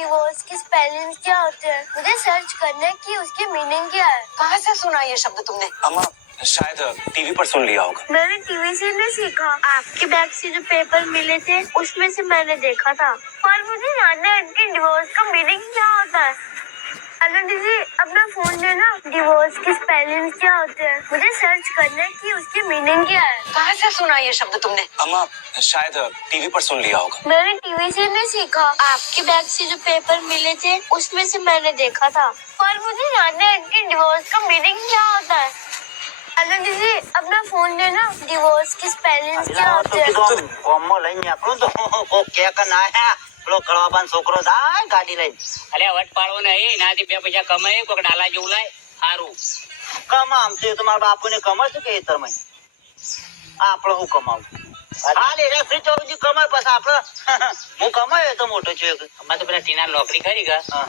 Divorce की spelling क्या होते हैं? मुझे सर्च करना है कि उसकी मीनिंग क्या है। कहाँ से सुना ये शब्द तुमने? अम्मा शायद टीवी पर सुन लिया होगा। मैंने टीवी से नहीं सीखा, आपके बैग से जो पेपर मिले थे उसमें से मैंने देखा था। पर मुझे जानना है कि डिवोर्स का मीनिंग क्या होता है। हेलो दीदी, अपना फोन देना। डिवोर्स की स्पेलिंग क्या होते हैं? मुझे सर्च करना है कि उसकी मीनिंग क्या है। कहाँ से सुना ये शब्द तुमने? अम्मा शायद टीवी पर सुन लिया होगा। मैंने टीवी से नहीं सीखा, आपके बैग से जो पेपर मिले थे उसमें से मैंने देखा था। पर मुझे जानना है कि डिवोर्स का मीनिंग क्या होता है। हेलो दीदी, अपना फोन देना। डिवोर्स की स्पेलिंग क्या होते हैं? કોમમાં લઈને આપણું તો કોક કેક ના હે પેલો કળવાબાન છોકરો જાય ગાડી લઈને અલ્યા વટ પાડવો નહીં, નાથી બે પૈસા કમાય કોક ડાલા જેવું લાય સારું. કમામ છે તમારા બાપુને કમાશે કે ખેતરમાં આપણે હું કમાવું હાલ એ ફ્રી ચોવીસ કમાય પછી આપણે હું કમાય તો મોટો છું અમારે તો પેલા ટીના નોકરી કરી ગયા.